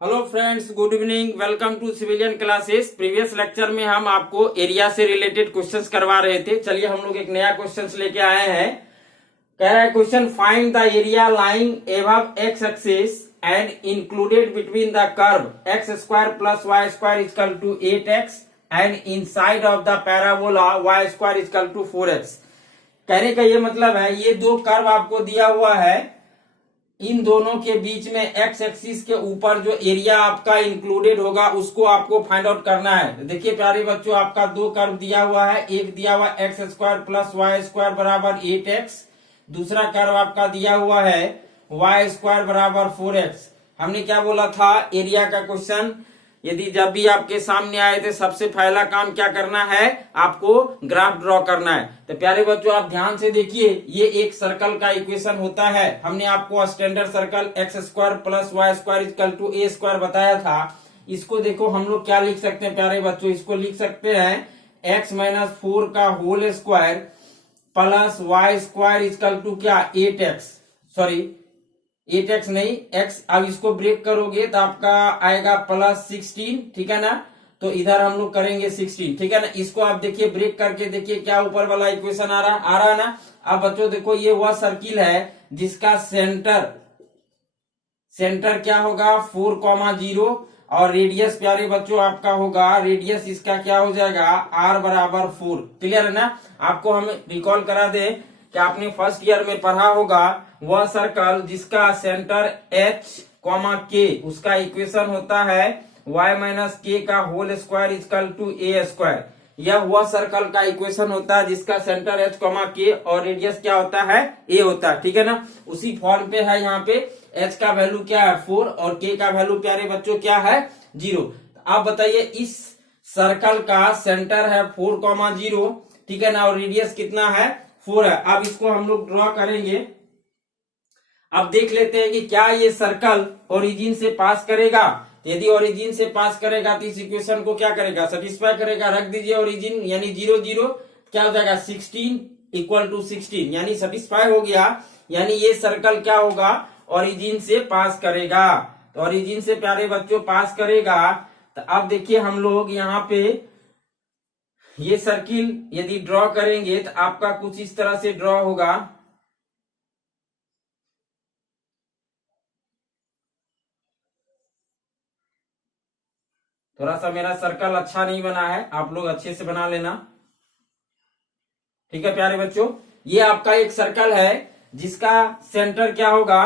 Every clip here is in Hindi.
Hello friends, good evening. Welcome to civilian classes. Previous lecture में हम आपको एरिया से रिलेटेड क्वेश्चंस करवा रहे थे। चलिए हम लोग एक नया क्वेश्चंस लेके आए हैं। कह रहा है question, find the area lying above x axis and included between the curve x square plus y square equal to 8x and inside of the parabola y square equal to 4x। कहने का ये मतलब है, ये दो कर्व आपको दिया हुआ है, इन दोनों के बीच में एक्स एक्सिस के ऊपर जो एरिया आपका इंक्लूडेड होगा उसको आपको फाइंड आउट करना है। देखिए प्यारे बच्चों, आपका दो कर्व दिया हुआ है। एक दिया हुआ x square plus y square बराबर 8x, दूसरा कर्व आपका दिया हुआ है वाई स्क्वायर बराबर 4x। हमने क्या बोला था, एरिया का क्वेश्चन यदि जब भी आपके सामने आए थे, सबसे पहला काम क्या करना है, आपको ग्राफ ड्रॉ करना है। तो प्यारे बच्चों आप ध्यान से देखिए, ये एक सर्कल का इक्वेशन होता है। हमने आपको standard circle x square plus y square equal to a square बताया था। इसको देखो हम लोग क्या लिख सकते हैं प्यारे बच्चों, इसको लिख सकते हैं एक्स माइनस 4 का whole square plus y square equal to क्या 8x, सॉरी 8x नहीं x। अब इसको ब्रेक करोगे तो आपका आएगा प्लस 16, ठीक है ना। तो इधर हम लोग करेंगे 16, ठीक है ना। इसको आप देखिए ब्रेक करके देखिए क्या ऊपर वाला इक्वेशन आ रहा है ना। अब बच्चों देखो, ये वह सर्किल है जिसका सेंटर क्या होगा 4,0 और रेडियस प्यारे बच्चों आपका होगा, रेडियस इसका क्या हो जाएगा r बराबर 4। क्लियर है ना। आपको हम रिकॉल करा दे कि आपने फर्स्ट ईयर में पढ़ा होगा, वह सर्कल जिसका सेंटर h, k, उसका इक्वेशन होता है y माइनस k का whole square equal to a square. यह वह सर्कल का इक्वेशन होता है जिसका सेंटर h, k और रेडियस क्या होता है a होता है, ठीक है ना। उसी फॉर्म पे है। यहाँ पे h का वैल्यू क्या है 4 और k का वैल्यू प्यारे बच्चों क्या है 0। आप बताइए, इस सर्कल का सेंटर है 4,0, ठीक है ना, और रेडियस कितना है 4 है। अब इसको हम लोग ड्रॉ करेंगे। अब देख लेते हैं कि क्या ये सर्कल ओरिजिन से पास करेगा। यदि ओरिजिन से पास करेगा तो इस इक्वेशन को क्या करेगा, सेटिस्फाई करेगा। रख दीजिए ओरिजिन, यानी 0 0 क्या हो जाएगा 16 इक्वल टू 16, यानी सेटिस्फाई हो गया। यानी ये सर्कल क्या होगा, ओरिजिन से पास करेगा। तो ओरिजिन से प्यारे बच्चों पास करेगा। तो अब देखिए हम लोग यहाँ पे ये सर्किल यदि ड्रॉ करेंगे तो आपका कुछ इस तरह से ड्रॉ होगा। थोड़ा सा मेरा सर्कल अच्छा नहीं बना है, आप लोग अच्छे से बना लेना, ठीक है प्यारे बच्चों। ये आपका एक सर्कल है जिसका सेंटर क्या होगा,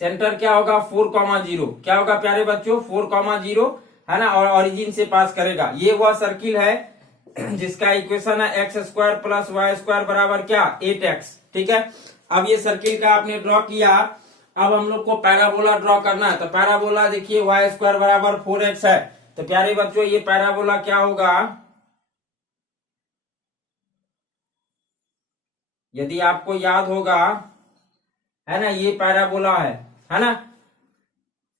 4,0 क्या होगा प्यारे बच्चों 4,0 है ना, और ओरिजिन से पास करेगा। ये वह सर्किल है जिसका इक्वेशन है x square plus y square बराबर क्या 8x, ठीक है। अब ये सर्किल का आपने ड्रॉ किया। अब हम लोग को पैराबोला ड्रॉ करना है। तो पैराबोला देखिए वाई स्क्वायर बराबर 4x है। तो प्यारे बच्चों ये पैराबोला क्या होगा, यदि आपको याद होगा, है ना, ये पैराबोला है ना,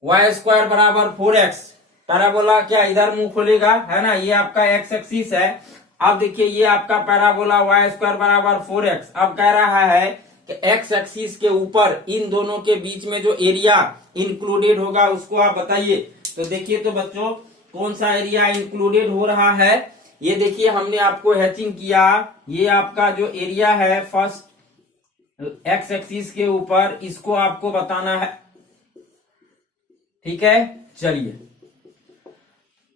वाई स्क्वायर बराबर 4x। पैराबोला क्या इधर मुंह खोलेगा, है ना, ये आपका एक्स एक्सिस है। अब देखिए ये आपका पैराबोला वाई स्क्वायर बराबर 4x। अब कह रहा है कि एक्स एक्सिस के ऊपर इन दोनों के बीच में जो एरिया इंक्लूडेड होगा उसको आप बताइए। तो देखिए तो बच्चों, कौन सा एरिया इंक्लूडेड हो रहा है, ये देखिए हमने आपको हैचिंग किया। ये आपका जो एरिया है फर्स्ट एक्स एक्सिस के ऊपर, इसको आपको बताना है, ठीक है। चलिए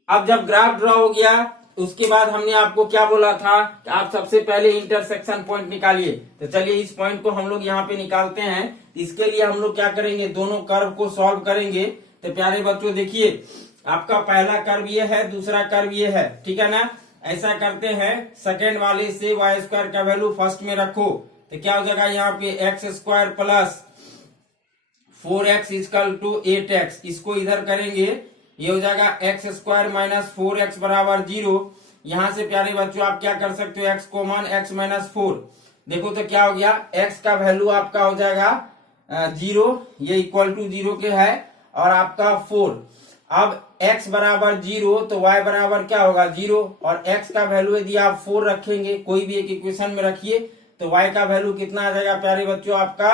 अब जब ग्राफ ड्रॉ हो गया उसके बाद हमने आपको क्या बोला था कि आप सबसे पहले इंटरसेक्शन पॉइंट निकालिए। तो चलिए इस पॉइंट को हम लोग यहाँ पे निकालते हैं। इसके लिए हम लोग क्या करेंगे, दोनों कर्व को सॉल्व करेंगे। तो प्यारे बच्चों देखिए, आपका पहला कर्व ये है, दूसरा कर्व ये है, ठीक है ना। ऐसा करते हैं, सेकेंड वाले से वाई स्क्वायर का वैल्यू फर्स्ट में रखो। तो क्या हो जाएगा यहाँ पे x square plus 4x equal to 8x। इसको इधर करेंगे, ये हो जाएगा एक्स स्क्वायर माइनस 4x बराबर 0। यहां से प्यारे बच्चों आप क्या कर सकते हो, x कॉमन x माइनस 4। देखो तो क्या हो गया, x का वैल्यू आपका हो जाएगा 0, ये इक्वल टू 0 के है, और आपका 4। अब x बराबर 0 तो y बराबर क्या होगा 0, और x का वैल्यू यदि आप 4 रखेंगे, कोई भी एक इक्वेशन में रखिए, तो y का वैल्यू कितना आ जाएगा प्यारे बच्चों आपका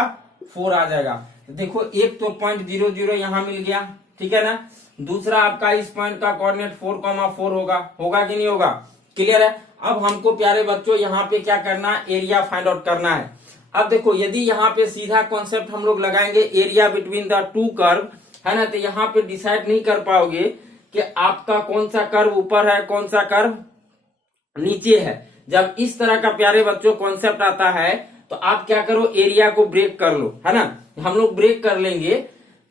4 आ जाएगा। देखो एक तो 0.00 यहाँ मिल गया, ठीक है ना। दूसरा आपका इस पॉइंट का कोऑर्डिनेट 4,4 होगा कि नहीं होगा, क्लियर है। अब हमको प्यारे बच्चों यहाँ पे क्या करना है, एरिया फाइंड आउट करना है। अब देखो यदि यहाँ पे सीधा कॉन्सेप्ट हम लोग लगाएंगे area between the to curve, है ना, तो यहाँ पे डिसाइड नहीं कर पाओगे कि आपका कौन सा कर्व ऊपर है कौन सा कर्व नीचे है। जब इस तरह का प्यारे बच्चों कॉन्सेप्ट आता है तो आप क्या करो, एरिया को ब्रेक कर लो, है ना। हम लोग ब्रेक कर लेंगे,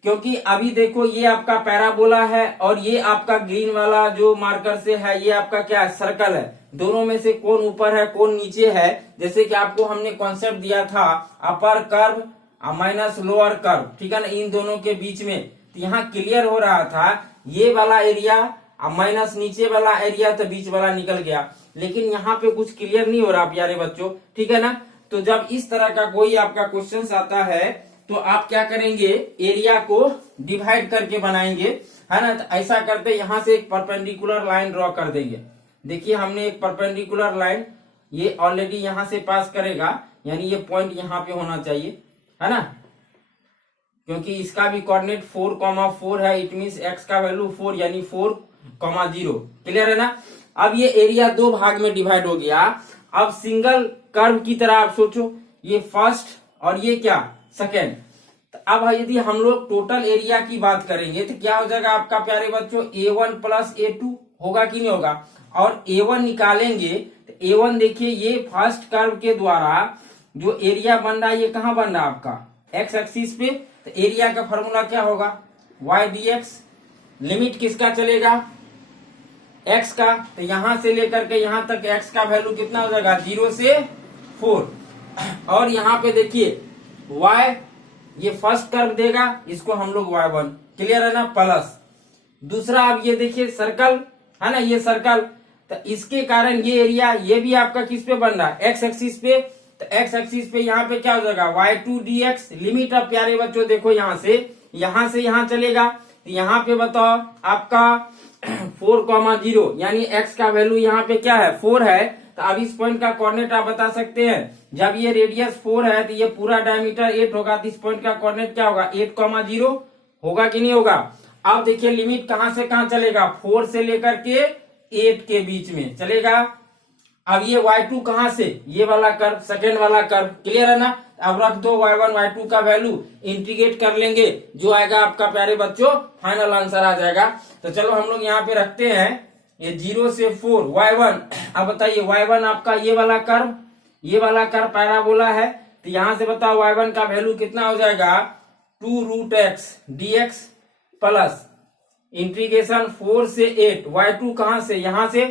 क्योंकि अभी देखो ये आपका पैराबोला है और ये आपका ग्रीन वाला जो मार्कर से है ये आपका क्या है, सर्कल है। दोनों में से कौन ऊपर है कौन नीचे है, जैसे कि आपको हमने कॉन्सेप्ट दिया था upper curve minus lower curve, ठीक है ना, इन दोनों के बीच में। तो यहाँ क्लियर हो रहा था ये वाला एरिया माइनस नीचे वाला एरिया, तो बीच वाला निकल गया। लेकिन यहाँ पे कुछ क्लियर नहीं हो रहा प्यारे बच्चों, ठीक है ना। तो जब इस तरह का कोई आपका क्वेश्चन आता है तो आप क्या करेंगे, एरिया को डिवाइड करके बनाएंगे, है ना। तो ऐसा करते यहाँ से एक परपेंडिकुलर लाइन ड्रॉ कर देंगे। देखिए हमने एक परपेंडिकुलर लाइन ये ऑलरेडी यहाँ से पास करेगा, यानी ये पॉइंट यहाँ पे होना चाहिए, है ना, क्योंकि इसका भी कोऑर्डिनेट 4,4 है। इट मींस एक्स का वैल्यू 4 यानी 4,0, क्लियर है ना। अब ये एरिया दो भाग में डिवाइड हो गया। अब सिंगल कर्व की तरह आप सोचो, ये फर्स्ट और ये क्या सेकेंड। अब यदि हम लोग टोटल एरिया की बात करेंगे तो क्या हो जाएगा आपका प्यारे बच्चों, A1 प्लस A2 होगा कि नहीं होगा। और A1 निकालेंगे तो A1 देखिए ये फर्स्ट कर्व के द्वारा जो एरिया बन रहा है ये कहाँ बन रहा है आपका, एक्स एक्सिस पे। तो एरिया का फॉर्मूला क्या होगा, y dx। लिमिट किसका चलेगा, x का। तो यहां से लेकर के यहां तक x का वैल्यू कितना हो जाएगा, 0 से 4। और यहाँ पे देखिए y ये फर्स्ट कर्व देगा, इसको हम लोग y1, क्लियर है ना, प्लस दूसरा। अब ये देखिए सर्कल है ना, ये सर्कल, तो इसके कारण ये एरिया ये भी आपका किस पे बन रहा है, एक्स एक्सिस पे। तो एक्स एक्सिस पे यहाँ पे क्या हो जाएगा, y2 dx। लिमिट अब प्यारे बच्चों देखो यहाँ से यहाँ चलेगा। तो यहाँ पे बताओ आपका 4,0 यानी x का वैल्यू यहाँ पे क्या है, 4 है। तो अब इस पॉइंट का कोऑर्डिनेट आप बता सकते हैं, जब ये रेडियस 4 है तो ये पूरा डायमीटर 8 होगा। तो इस पॉइंट का कोऑर्डिनेट क्या होगा, 8,0 होगा कि नहीं होगा। अब देखिए लिमिट कहां से कहां चलेगा, 4 से लेकर के 8 के बीच में चलेगा। अब ये y2 कहां से, ये वाला कर्व, सेकेंड वाला कर्व, क्लियर है ना। अब रख दो y1 y2 का वैल्यू, इंटीग्रेट कर लेंगे, जो आएगा आपका प्यारे बच्चों फाइनल आंसर आ जाएगा। तो चलो हम लोग यहाँ पे रखते हैं ये 0 से 4 y1। अब बताइए y1 आपका ये वाला कर्व पैराबोला है। तो यहाँ से बताओ y1 का वैल्यू कितना हो जाएगा, 2√x dx प्लस इंटीग्रेशन 4 से 8, y2 कहां से, यहाँ से।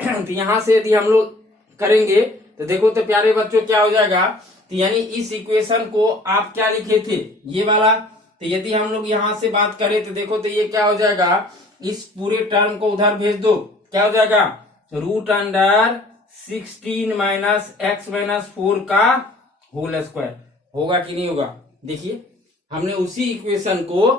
तो यहाँ से यदि हम लोग करेंगे तो देखो तो प्यारे बच्चों क्या हो जाएगा। तो यानी इस इक्वेशन को आप क्या लिखे थे, ये वाला। तो यदि हम लोग यहाँ से बात करें तो देखो तो ये क्या हो जाएगा, इस पूरे टर्म को उधर भेज दो, क्या हो जाएगा, √16 माइनस x माइनस 4 का होल स्क्वायर, होगा कि नहीं होगा। देखिए हमने उसी इक्वेशन को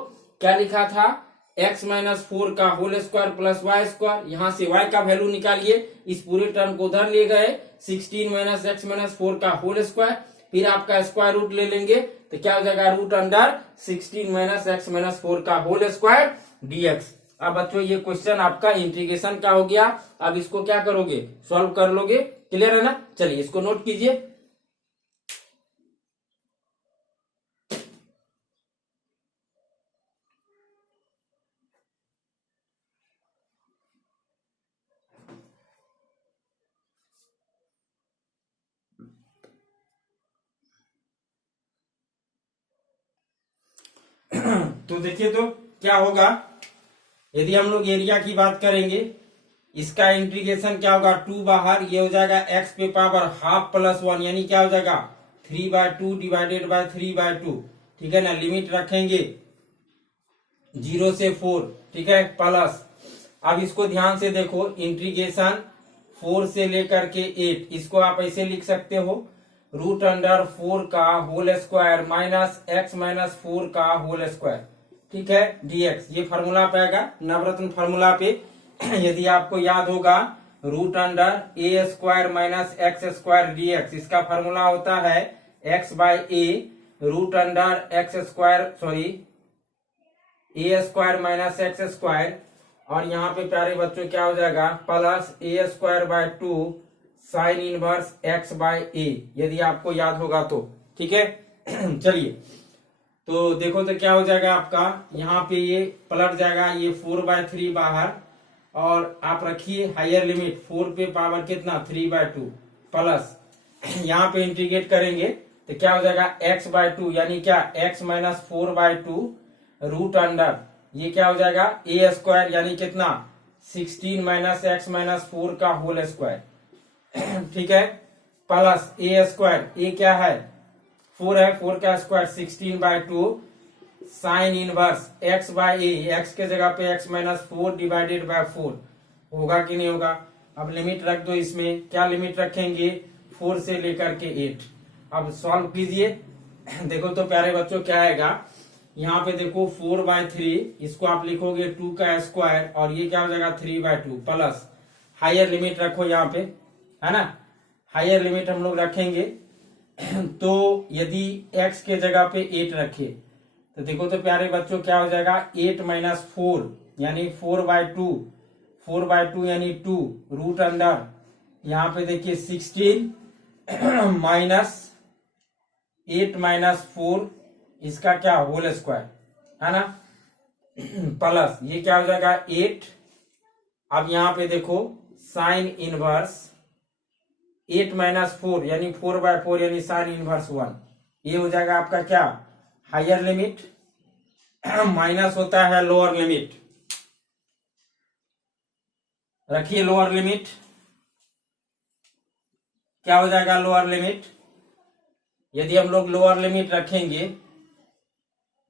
क्या लिखा था, x माइनस 4 का whole square plus y square. यहाँ से y का वैल्यू निकालिए, इस पूरे टर्म को उधर ले गए, 16 माइनस x माइनस 4 का होल स्क्वायर, फिर आपका स्क्वायर रूट ले लेंगे तो क्या हो जाएगा, √16 माइनस x माइनस 4 का होल स्क्वायर dx। अब बच्चों ये क्वेश्चन आपका इंटीग्रेशन का हो गया। अब इसको क्या करोगे, सॉल्व कर लोगे, क्लियर है ना। चलिए इसको नोट कीजिए। तो देखिए तो क्या होगा, यदि हम लोग एरिया की बात करेंगे, इसका इंटीग्रेशन क्या होगा, 2 बाहर, ये हो जाएगा x पे पावर हाफ प्लस 1, यानी क्या हो जाएगा 3/2 डिवाइडेड बाय 3/2, ठीक है ना। लिमिट रखेंगे 0 से 4, ठीक है, प्लस। अब इसको ध्यान से देखो, इंटीग्रेशन 4 से लेकर के 8, इसको आप ऐसे लिख सकते हो, √4 का whole square minus x minus 4 का होल स्क्वायर, ठीक है, dx। ये फार्मूला पे आएगा, नवरत्न फार्मूला पे। यदि आपको याद होगा √a² minus x square dx, इसका फार्मूला होता है x/a root under X square sorry A square minus X square, और यहाँ पे प्यारे बच्चों क्या हो जाएगा plus A square by 2 sine inverse X by A, यदि आपको याद होगा तो। ठीक है चलिए तो देखो तो क्या हो जाएगा आपका, यहाँ पे ये पलट जाएगा, ये 4/3 बाहर, और आप रखिए हायर लिमिट 4 पे पावर कितना 3/2 प्लस यहाँ पे इंटीग्रेट करेंगे तो क्या हो जाएगा x/2 यानी क्या x माइनस 4/2 रूट अंडर ये क्या हो जाएगा ए स्क्वायर यानी कितना 16 माइनस एक्स माइनस 4 का होल स्क्वायर। ठीक है प्लस ए स्क्वायर, ए क्या है 4 है, 4 का square 16/2 sine inverse x by A, X के जगह पे x माइनस 4 डिवाइडेड बाय 4 होगा कि नहीं होगा। अब लिमिट रख दो, इसमें क्या लिमिट रखेंगे 4 से लेकर के 8। अब सॉल्व कीजिए देखो तो प्यारे बच्चों क्या आएगा, यहाँ पे देखो 4/3 इसको आप लिखोगे 2 का स्क्वायर और ये क्या हो जाएगा 3/2 प्लस हायर लिमिट रखो यहाँ पे, है ना, हायर लिमिट हम लोग रखेंगे तो यदि x के जगह पे 8 रखे तो देखो तो प्यारे बच्चों क्या हो जाएगा 8 माइनस 4 यानी 4/2 यानी 2 रूट अंडर यहाँ पे देखिए 16 माइनस 8 माइनस 4 इसका क्या होल स्क्वायर, है ना, प्लस ये क्या हो जाएगा 8। अब यहाँ पे देखो साइन इनवर्स 8 माइनस 4 यानी 4/4 यानी साइन इनवर्स 1, ये हो जाएगा आपका क्या हायर लिमिट माइनस होता है लोअर लिमिट, रखिए लोअर लिमिट क्या हो जाएगा लोअर लिमिट, यदि हम लोग लोअर लिमिट रखेंगे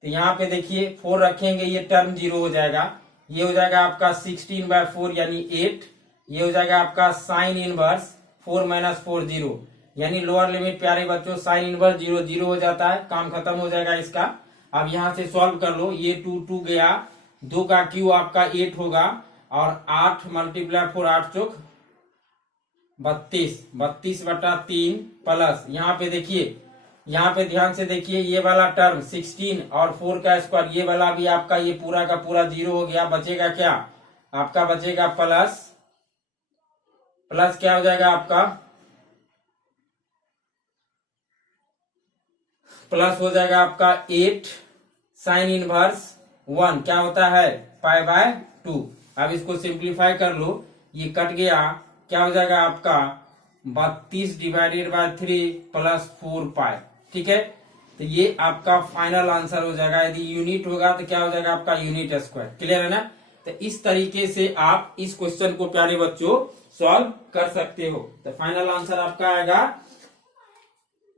तो यहाँ पे देखिए 4 रखेंगे ये टर्म 0 हो जाएगा, ये हो जाएगा आपका 16/4 यानी 8, ये हो जाएगा आपका साइन इनवर्स 4 माइनस 4 0 यानी लोअर लिमिट प्यारे बच्चों साइन इनवर्स 0 0 हो जाता है, काम खत्म हो जाएगा इसका। अब यहाँ से सॉल्व कर लो, ये 2 गया, 2 का क्यू आपका 8 होगा और 8 मल्टीप्लाई 4 8 चौक 32/3 प्लस यहाँ पे देखिए, यहाँ पे ध्यान से देखिए ये वाला टर्म 16 और 4 का स्क्वायर ये वाला भी आपका ये पूरा का पूरा 0 हो गया, बचेगा क्या आपका बचेगा प्लस क्या हो जाएगा आपका प्लस हो जाएगा आपका 8 साइन इनवर्स 1 क्या होता है π/2। अब इसको सिंप्लीफाई कर लो, ये कट गया, क्या हो जाएगा आपका 32/3 प्लस 4π। ठीक है तो ये आपका फाइनल आंसर हो जाएगा, यदि यूनिट होगा तो क्या हो जाएगा आपका यूनिट स्क्वायर। क्लियर है ना, तो इस तरीके से आप इस क्वेश्चन को प्यारे बच्चों सॉल्व कर सकते हो। तो फाइनल आंसर आपका आएगा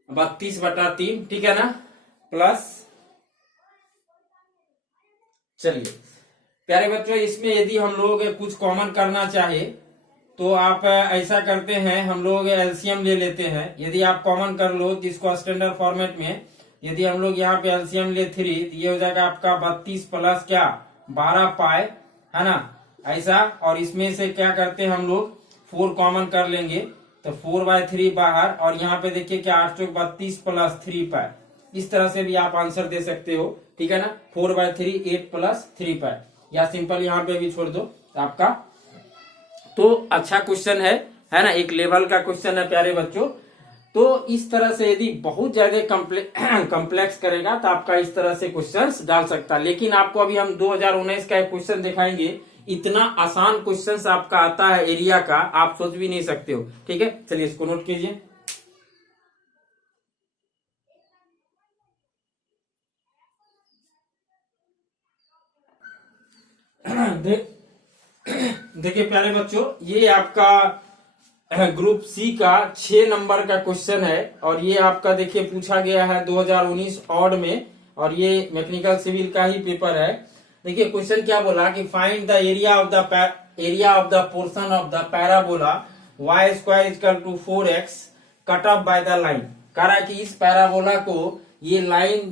32/3, ठीक है ना, प्लस चलिए प्यारे बच्चों इसमें यदि हम लोग कुछ कॉमन करना चाहे तो आप ऐसा करते हैं, हम लोग एलसीएम ले लेते हैं। यदि आप कॉमन कर लो तो इसको स्टैंडर्ड फॉर्मेट में यदि हम लोग यहाँ पे एलसीएम ले 3 तो ये हो जाएगा आपका 32 प्लस क्या 12π, है ना ऐसा, और इसमें से क्या करते हैं हम लोग 4 कॉमन कर लेंगे तो 4/3 बाहर, और यहाँ पे देखिए क्या 8 चौक 32 प्लस 3π, इस तरह से भी आप आंसर दे सकते हो। ठीक है ना, 4/3 8 प्लस 3π, या सिंपल यहाँ पे भी छोड़ दो आपका। तो अच्छा क्वेश्चन है ना, एक लेवल का क्वेश्चन है प्यारे बच्चों। तो इस तरह से यदि बहुत ज्यादा कॉम्प्लेक्स करेगा तो आपका इस तरह से क्वेश्चंस डाल सकता है, लेकिन आपको अभी हम 2019 का एक क्वेश्चन दिखाएंगे, इतना आसान क्वेश्चंस आपका आता है एरिया का, आप सोच भी नहीं सकते हो। ठीक है चलिए इसको नोट कीजिए। देखिए प्यारे बच्चों ये आपका ग्रुप सी का 6 नंबर का क्वेश्चन है, और ये आपका देखिए पूछा गया है 2019 ऑड में, और ये मैकेनिकल सिविल का ही पेपर है। देखिए क्वेश्चन क्या बोला कि find the area of the portion of the parabola y² = 4x cut off by the line. कह रहा है कि इस पैराबोला को ये लाइन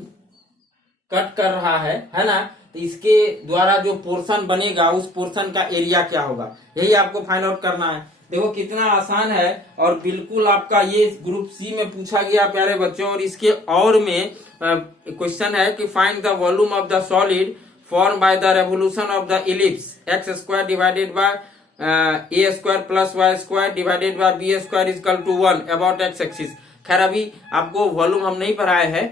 कट कर रहा है ना, तो इसके द्वारा जो पोर्शन बनेगा उस पोर्शन का एरिया क्या होगा, यही आपको फाइंड आउट करना है। देखो कितना आसान है और बिल्कुल आपका ये ग्रुप सी में पूछा गया प्यारे बच्चों। और इसके और में क्वेश्चन है कि find the volume of the solid form by the revolution of the ellipse x square divided by a square plus y square divided by b square equal to 1 about x axis. खैर अभी आपको वॉल्यूम हम नहीं पढ़ाए हैं,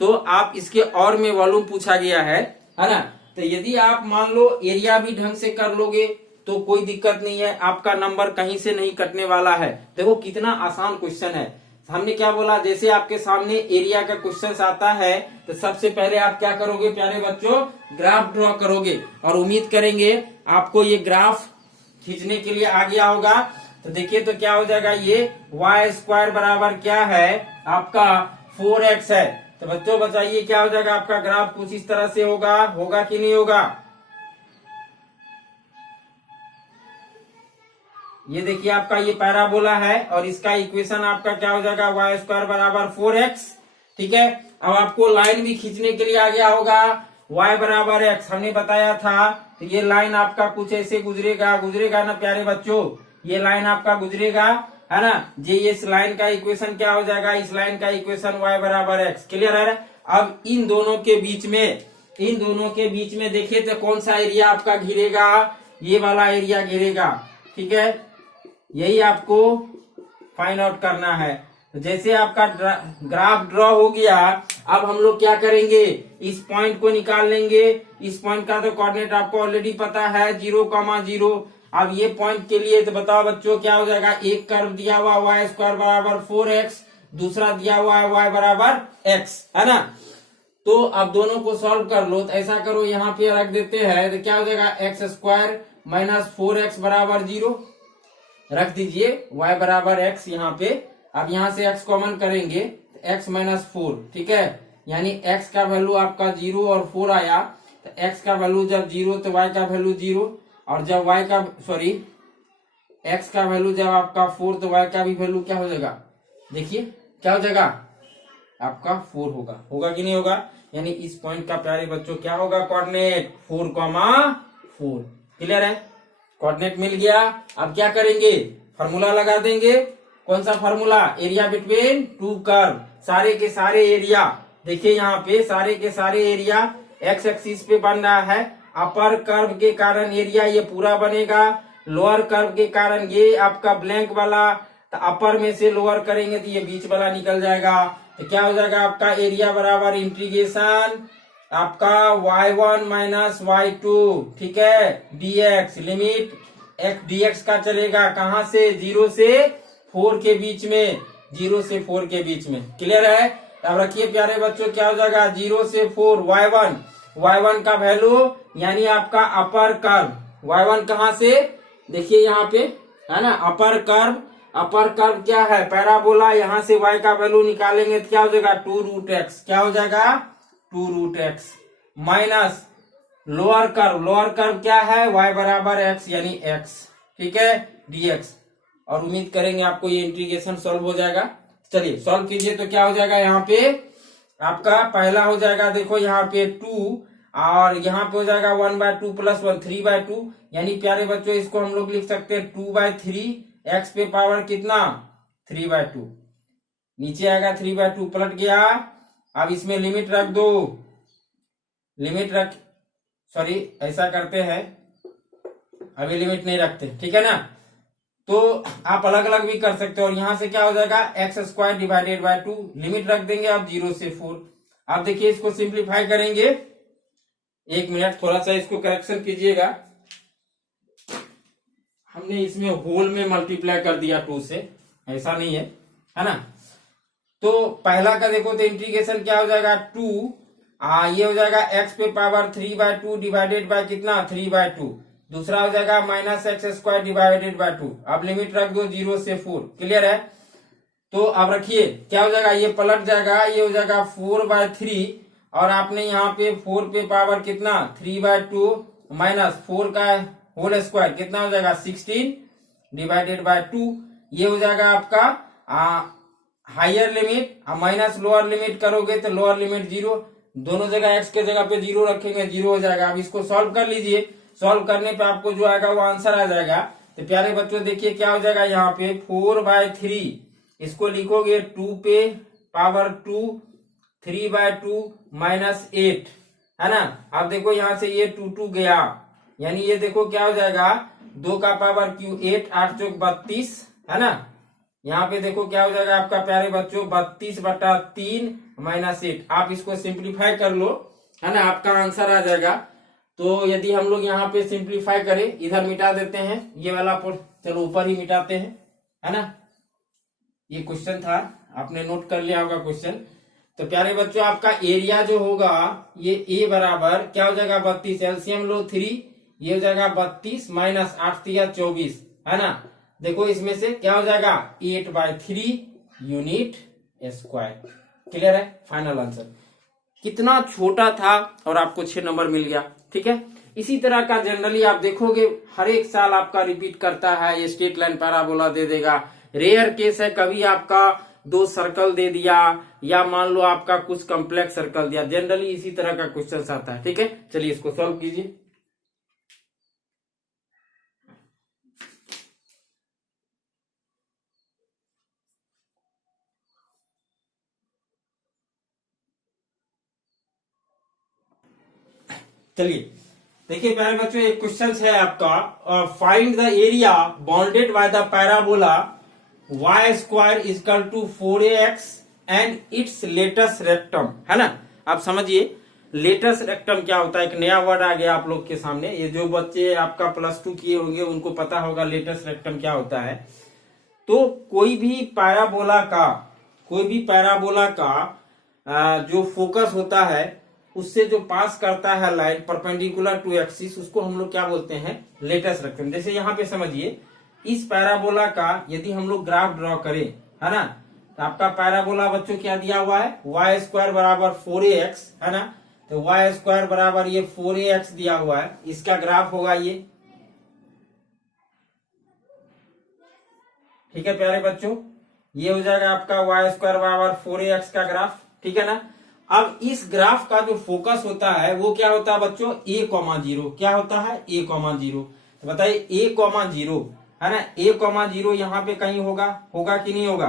तो आप इसके और में वॉल्यूम पूछा गया है ना। तो यदि आप मान लो एरिया भी ढंग से कर लोगे तो कोई दिक्कत नहीं है, आपका नंबर कहीं से नहीं कटने वाला है। देखो कितना आसान क्वेश्चन है। हमने क्या बोला, जैसे आपके सामने एरिया का क्वेश्चन आता है तो सबसे पहले आप क्या करोगे प्यारे बच्चों, ग्राफ ड्रॉ करोगे। और उम्मीद करेंगे आपको ये ग्राफ खींचने के लिए आ गया होगा। तो देखिए तो क्या हो जाएगा, ये वाई स्क्वायर बराबर क्या है आपका 4x है। तो बच्चों बताइए क्या हो जाएगा, आपका ग्राफ कुछ इस तरह से होगा कि नहीं होगा। ये देखिए आपका ये पैराबोला है और इसका इक्वेशन आपका क्या हो जाएगा, वाई स्क्वायर बराबर 4x। ठीक है, अब आपको लाइन भी खींचने के लिए आ गया होगा, y बराबर x हमने बताया था। तो ये लाइन आपका कुछ ऐसे गुजरेगा ना प्यारे बच्चों, ये लाइन आपका गुजरेगा है ना। ये इस लाइन का इक्वेशन क्या हो जाएगा, इस लाइन का इक्वेशन y बराबर x। क्लियर है। अब इन दोनों के बीच में देखिए तो कौन सा एरिया आपका घिरेगा, ये वाला एरिया घिरेगा। ठीक है, यही आपको फाइंड आउट करना है। तो जैसे आपका ग्राफ ड्रॉ हो गया, अब हम लोग क्या करेंगे, इस पॉइंट को निकाल लेंगे। इस पॉइंट का तो कोऑर्डिनेट आपको ऑलरेडी पता है 0,0। अब ये पॉइंट के लिए तो बताओ बच्चों क्या हो जाएगा, एक कर्व दिया हुआ वाई स्क्वायर बराबर 4x, दूसरा दिया हुआ है y बराबर x, है ना। तो अब दोनों को सॉल्व कर लो। तो ऐसा करो, यहाँ पे रख देते हैं तो क्या हो जाएगा, एक्स स्क्वायर माइनस 4x बराबर 0 रख दीजिए, y बराबर x यहाँ पे। अब यहाँ से x कॉमन करेंगे तो x माइनस 4। ठीक है, यानी x का वैल्यू आपका 0 और 4 आया। तो x का वैल्यू जब 0 तो y का वैल्यू 0, और जब x का वैल्यू जब आपका 4 तो y का भी वैल्यू क्या हो जाएगा, देखिए क्या हो जाएगा आपका 4 होगा कि नहीं होगा। यानी इस पॉइंट का प्यारे बच्चों क्या होगा, कोऑर्डिनेट 4,4। क्लियर है, कोऑर्डिनेट मिल गया। अब क्या करेंगे, फार्मूला लगा देंगे। कौन सा formula, area between two curve. सारे के सारे एरिया देखिए यहाँ पे, सारे के सारे एरिया एक्स एक्सिस पे बन रहा है। अपर कर्व के कारण एरिया ये पूरा बनेगा, लोअर कर्व के कारण ये आपका ब्लैंक वाला, तो अपर में से लोअर करेंगे तो ये बीच वाला निकल जाएगा। तो क्या हो जाएगा आपका एरिया बराबर इंटीग्रेशन आपका y1 माइनस y2, ठीक है, dx। लिमिट x dx का चलेगा कहां से, 0 से 4 के बीच में, 0 से 4 के बीच में। क्लियर है। अब रखिए प्यारे बच्चों क्या हो जाएगा, 0 से 4 y1 का वैल्यू यानी आपका अपर कर्व। y1 कहां से, देखिए यहाँ पे है ना, अपर कर्व क्या है, पैराबोला। यहाँ से y का वैल्यू निकालेंगे तो क्या हो जाएगा 2√x। क्या हो जाएगा 2√x माइनस लोअर कर्व क्या है, y बराबर x यानी x। ठीक है, dx। और उम्मीद करेंगे आपको ये इंटीग्रेशन सॉल्व हो जाएगा। चलिए सॉल्व कीजिए। तो क्या हो जाएगा, यहाँ पे आपका पहला हो जाएगा, देखो यहाँ पे 2 और यहाँ पे हो जाएगा 1/2 प्लस 1 3/2। यानी प्यारे बच्चों इसको हम लोग लिख सकते हैं 2/3, x पे पावर कितना 3/2, नीचे आएगा 3/2 पलट गया। अब इसमें लिमिट रख दो, ऐसा करते हैं, अभी लिमिट नहीं रखते, ठीक है ना। तो आप अलग अलग भी कर सकते हो। और यहां से क्या हो जाएगा x square divided bye 2, limit रख देंगे आप 0 से 4। आप देखिए इसको सिंप्लीफाई करेंगे, 1 मिनट थोड़ा सा इसको करेक्शन कीजिएगा। हमने इसमें होल में मल्टीप्लाई कर दिया 2 से, ऐसा नहीं है ना। तो पहला का देखो तो इंटीग्रेशन क्या हो जाएगा 2, ये हो जाएगा x पे पावर 3/2 डिवाइडेड बाय कितना 3/2। दूसरा हो जाएगा minus X square divided bye 2। अब लिमिट रख दो 0 से 4। क्लियर है। तो अब रखिए क्या हो जाएगा, ये पलट जाएगा, ये हो जाएगा 4/3 और आपने यहाँ पे 4 पे पावर कितना 3/2 माइनस 4 का होल स्क्वायर कितना हो जाएगा 16 डिवाइडेड बाय 2। ये हो जाएगा आपका higher limit, minus lower limit करोगे तो लोअर लिमिट 0, दोनों जगह x के जगह पे 0 रखेंगे 0 हो जाएगा। अब इसको सॉल्व कर लीजिए। सॉल्व करने पे आपको जो आएगा वो आंसर आ जाएगा। तो प्यारे बच्चों देखिए क्या हो जाएगा यहाँ पे 4/3, इसको लिखोगे 2 पे पावर 2, 3/2 -8, है ना। अब देखो यहाँ से ये 2 गया, यानी ये देखो क्या हो जाएगा 2 का पावर क्यू 8, 8 चौक 32, है ना। यहाँ पे देखो क्या हो जाएगा आपका प्यारे बच्चों 32/3 -8। आप इसको सिंप्लीफाई कर लो, है ना, आपका आंसर आ जाएगा। तो यदि हम लोग यहाँ पे सिंप्लीफाई करें, इधर मिटा देते हैं ये वाला, चलो ऊपर ही मिटाते हैं, है ना। ये क्वेश्चन था, आपने नोट कर लिया होगा क्वेश्चन। तो प्यारे बच्चों आपका एरिया जो होगा ये ए बराबर क्या हो जाएगा 32, एलसीएम लो 3, ये हो जाएगा 32 -8 या 24, है ना। देखो इसमें से क्या हो जाएगा 8/3 यूनिट स्क्वायर। क्लियर है, फाइनल आंसर। कितना छोटा था और आपको 6 नंबर मिल गया, ठीक है। इसी तरह का जनरली आप देखोगे हर एक साल आपका रिपीट करता है, ये स्ट्रेट लाइन पैराबोला दे देगा। रेयर केस है कभी आपका 2 सर्कल दे दिया, या मान लो आपका कुछ कॉम्प्लेक्स सर्कल दिया, जनरली इसी तरह का क्वेश्चन आता है, ठीक है। चलिए इसको सॉल्व कीजिए। चलिए देखिए प्यारे बच्चों एक क्वेश्चन है आपका, find the area bounded by the parabola y² equal to 4ax and its latest rectum, है ना। आप समझिए लेटेस्ट रेक्टम क्या होता है, एक नया वर्ड आ गया आप लोग के सामने। ये जो बच्चे आपका +2 किए होंगे उनको पता होगा लेटेस्ट रेक्टम क्या होता है। तो कोई भी पैराबोला का जो फोकस होता है उससे जो पास करता है लाइन परपेंडिकुलर टू एक्सिस, उसको हम लोग क्या बोलते हैं लेटेस्ट रेक्टम। जैसे यहाँ पे समझिए इस पैराबोला का यदि हम लोग ग्राफ ड्रॉ करें, है ना, तो आपका पैराबोला बच्चों क्या दिया हुआ है y² बराबर 4ax, है ना। तो y² बराबर ये 4ax दिया हुआ है, इसका ग्राफ होगा ये, ठीक है प्यारे बच्चों। ये हो जाएगा आपका y² बराबर 4ax का ग्राफ, ठीक है ना। अब इस ग्राफ का जो फोकस होता है वो क्या होता है बच्चों a,0, क्या होता है a,0। तो बताइए a,0, है ना, a,0 यहाँ पे कहीं होगा कि नहीं होगा,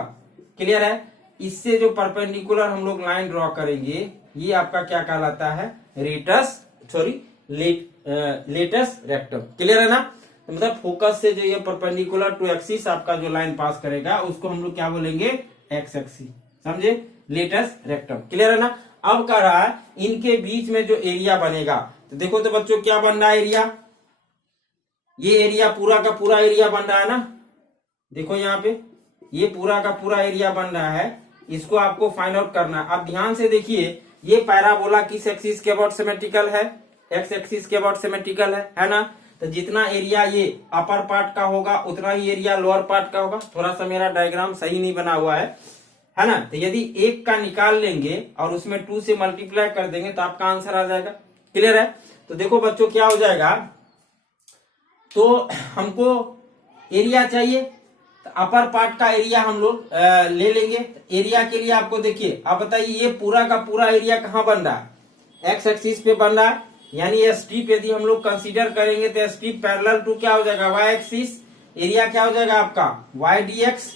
क्लियर है। इससे जो परपेंडिकुलर हम लोग लाइन ड्रॉ करेंगे ये आपका क्या कहलाता है लेटेस्ट रेक्टम, क्लियर है ना। तो मतलब फोकस से जो ये परपेंडिकुलर टू एक्सिस आपका जो लाइन पास करेगा उसको हम लोग क्या बोलेंगे एक्स एक्सिस, समझे, लेटेस्ट रेक्टम, क्लियर है ना। अब कह रहा है इनके बीच में जो एरिया बनेगा, तो देखो तो बच्चों क्या बन रहा है एरिया, ये एरिया पूरा का पूरा एरिया बन रहा है ना। देखो यहाँ पे ये पूरा का पूरा एरिया बन रहा है, इसको आपको फाइंड आउट करना है। अब ध्यान से देखिए ये पैराबोला किस एक्सिस के अबाउट सिमेट्रिकल है, एक्स एक्सिस के अबाउट सिमेट्रिकल है ना। तो जितना एरिया ये अपर पार्ट का होगा उतना ही एरिया लोअर पार्ट का होगा। थोड़ा सा मेरा डायग्राम सही नहीं बना हुआ है ना। तो यदि 1 का निकाल लेंगे और उसमें 2 से मल्टीप्लाई कर देंगे तो आपका आंसर आ जाएगा, क्लियर है। तो देखो बच्चों क्या हो जाएगा, तो हमको एरिया चाहिए, तो अपर पार्ट का एरिया हम लोग ले लेंगे। एरिया के लिए आपको देखिए, आप बताइए ये पूरा का पूरा एरिया कहाँ बन रहा है, एक्स एक्सिस पे बन रहा है, यानी ये स्ट्रिप यदि हम लोग कंसीडर करेंगे तो स्ट्रिप पैरेलल टू क्या हो जाएगा वाई एक्सिस, एरिया क्या हो जाएगा आपका वाई डी एक्स।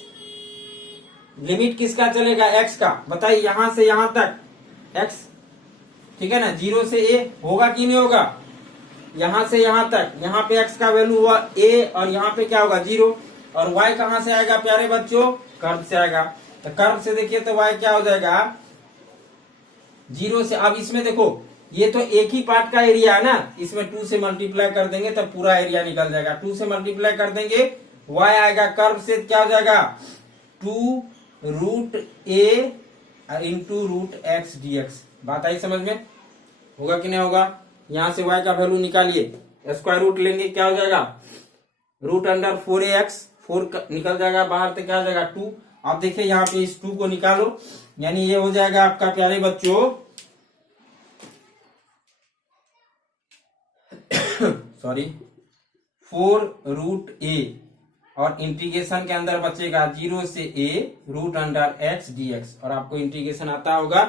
लिमिट किसका चलेगा एक्स का, बताइए यहां से यहां तक एक्स, ठीक है ना, 0 से a होगा कि नहीं होगा, यहां से यहां तक, यहाँ पे x का वैल्यू हुआ a और यहाँ पे क्या होगा 0, और y कहां से आएगा प्यारे बच्चों, कर्व से आएगा। तो कर्व से देखिए तो y क्या हो जाएगा 0 से। अब इसमें देखो ये तो एक ही पार्ट का एरिया है ना, इसमें 2 से मल्टीप्लाई कर देंगे तो पूरा एरिया निकल जाएगा। 2 से मल्टीप्लाई कर देंगे y आएगा, कर्व से क्या हो जाएगा 2√a इंटू √x/dx। बात आई समझ में, होगा कि नहीं होगा। यहां से y का वैल्यू निकालिए, स्क्वायर रूट लेंगे क्या हो जाएगा √4ax, 4 निकल जाएगा बाहर, तो क्या हो जाएगा 2। आप देखिए यहाँ पे इस 2 को निकालो, यानी ये हो जाएगा आपका प्यारे बच्चों सॉरी 4√a, और इंटीग्रेशन के अंदर बचेगा 0 से a √x/dx, और आपको इंटीग्रेशन आता होगा।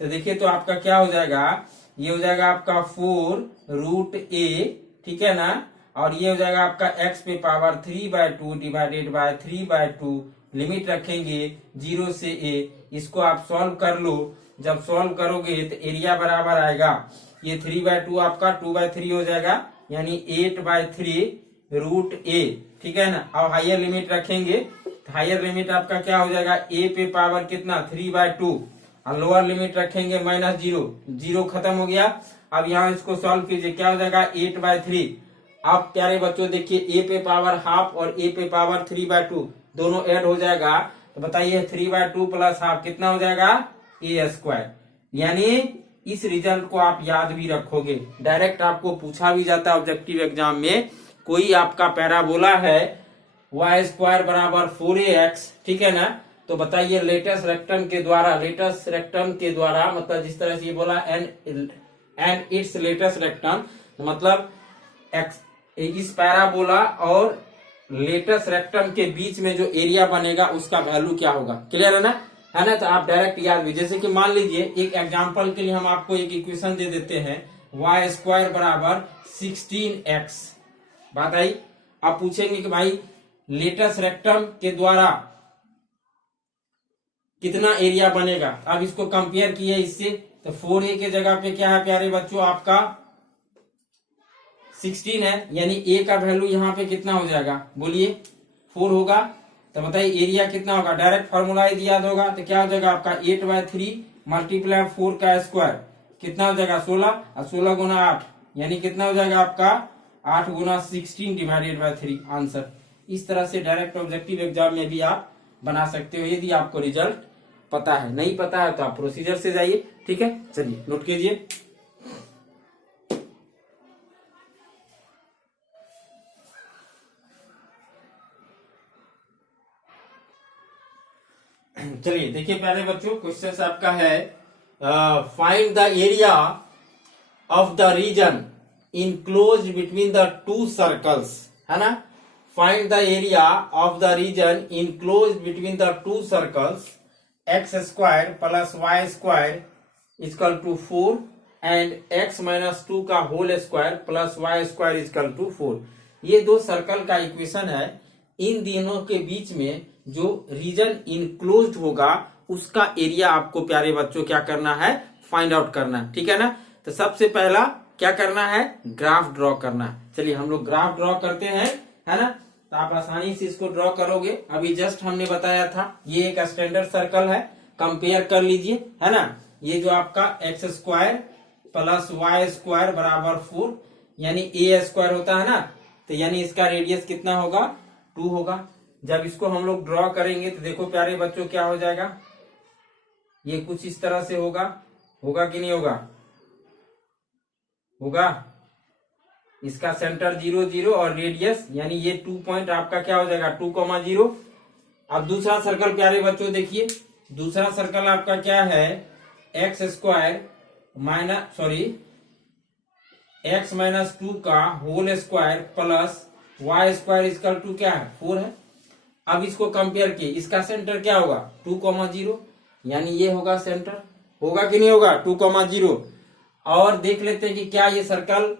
तो देखिए तो आपका क्या हो जाएगा, ये हो जाएगा आपका 4√a, ठीक है ना, और ये हो जाएगा आपका x पे पावर 3/2 डिवाइडेड बाय 3/2, लिमिट रखेंगे 0 से a। इसको आप सॉल्व कर लो, जब सॉल्व करोगे तो एरिया बराबर आएगा, ये 3/2 आपका 2/3 हो जाएगा, यानी 8/3 √a, ठीक है ना। अब हायर लिमिट रखेंगे तो हायर लिमिट आपका क्या हो जाएगा, a पे पावर कितना 3/2, और लोअर लिमिट रखेंगे -0, 0 खत्म हो गया। अब यहाँ इसको सॉल्व कीजिए, क्या हो जाएगा 8/3। अब प्यारे बच्चों देखिए, a पे पावर हाफ और a पे पावर 3/2 दोनों ऐड हो जाएगा, तो बताइए 3/2 प्लस हाफ कितना हो जाएगा, a²। यानी इस रिजल्ट को आप याद भी रखोगे, डायरेक्ट आपको पूछा भी जाता है ऑब्जेक्टिव एग्जाम में। कोई आपका पैराबोला है y² बराबर 4ax, ठीक है ना, तो बताइए लेटेस्ट रेक्टम के द्वारा, लेटेस्ट रेक्टम के द्वारा मतलब जिस तरह से ये बोला एंड इट्स लेटेस्ट रेक्टम, मतलब इस पैराबोला और लेटेस्ट रेक्टम के बीच में जो एरिया बनेगा उसका वैल्यू क्या होगा, क्लियर है ना, है ना। तो आप डायरेक्ट याद भी, जैसे कि मान लीजिए एक एग्जांपल के लिए हम आपको एक इक्वेशन दे देते हैं, y² बराबर 16x, बात आई। आप पूछेंगे कि भाई लेटेस्ट रेक्टम के द्वारा कितना एरिया बनेगा, अब इसको कंपेयर किए इससे, तो 4a के जगह पे क्या है प्यारे बच्चों आपका 16 है, यानी a का वैल्यू यहाँ पे कितना हो जाएगा, बोलिए 4 होगा। तो बताइए एरिया कितना होगा, डायरेक्ट फॉर्मूला यदि याद होगा तो क्या हो जाएगा आपका 8/3 मल्टीप्लाई 4 का स्क्वायर कितना हो जाएगा 16, और 16 गुना 8 यानी कितना हो जाएगा आपका 8 गुना 16 डिवाइडेड बाय 3 आंसर। इस तरह से डायरेक्ट ऑब्जेक्टिव एग्जाम में भी आप बना सकते हो यदि आपको रिजल्ट पता है। नहीं पता है तो आप प्रोसीजर से जाइए, ठीक है। चलिए नोट कीजिए। चलिए देखिए प्यारे बच्चों, क्वेश्चन आपका है find the area of the region enclose between the two circles, है ना। Find the area of the region enclose between the two circles x² plus y² equal to 4 and x-2 का whole square plus y² equal to 4। ये दो सर्कल का इक्वेशन है। इन दोनों के बीच में जो रीजन इनक्लोज्ड होगा उसका एरिया आपको प्यारे बच्चों क्या करना है, फाइंड आउट करना है, ठीक है ना। तो सबसे पहला क्या करना है, ग्राफ ड्रॉ करना है। चलिए हम लोग ग्राफ ड्रॉ करते हैं, है ना। तो आप आसानी से इसको ड्रॉ करोगे। अभी जस्ट हमने बताया था ये एक स्टैंडर्ड सर्कल है, कंपेयर कर लीजिए, है ना। ये जो आपका x² प्लस y² बराबर 4 यानी a² होता है ना, तो यानी इसका रेडियस कितना होगा 2 होगा। जब इसको हम लोग ड्रॉ करेंगे तो देखो प्यारे बच्चों क्या हो जाएगा, ये कुछ इस तरह से होगा, होगा कि नहीं होगा, होगा। इसका सेंटर 0 0 और रेडियस यानी ये 2 पॉइंट आपका क्या हो जाएगा 2,0। अब दूसरा सर्कल प्यारे बच्चों देखिए, दूसरा सर्कल आपका क्या है x² x-2 का whole square plus y² equal to क्या है 4 है। अब इसको कंपेयर किए, इसका सेंटर क्या होगा 2,0 यानी ये होगा सेंटर, होगा कि नहीं होगा 2,0। और देख लेते हैं कि क्या ये सर्कल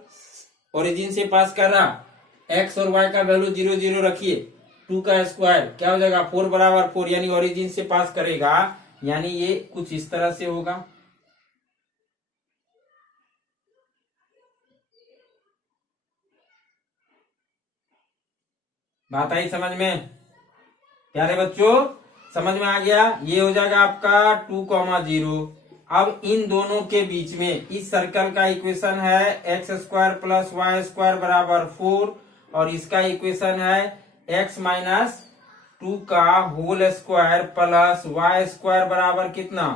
ओरिजिन से पास कर रहा, x और y का वैल्यू 0 0 रखिए, 2 का स्क्वायर क्या हो जाएगा 4 बराबर 4 यानी ओरिजिन से पास करेगा, यानी ये कुछ इस तरह से होगा। बात आई समझ में प्यारे बच्चों, समझ में आ गया। ये हो जाएगा आपका 2,0। अब इन दोनों के बीच में इस सर्कल का इक्वेशन है x² प्लस y² बराबर 4 और इसका इक्वेशन है x-2 का होल स्क्वायर प्लस y² बराबर कितना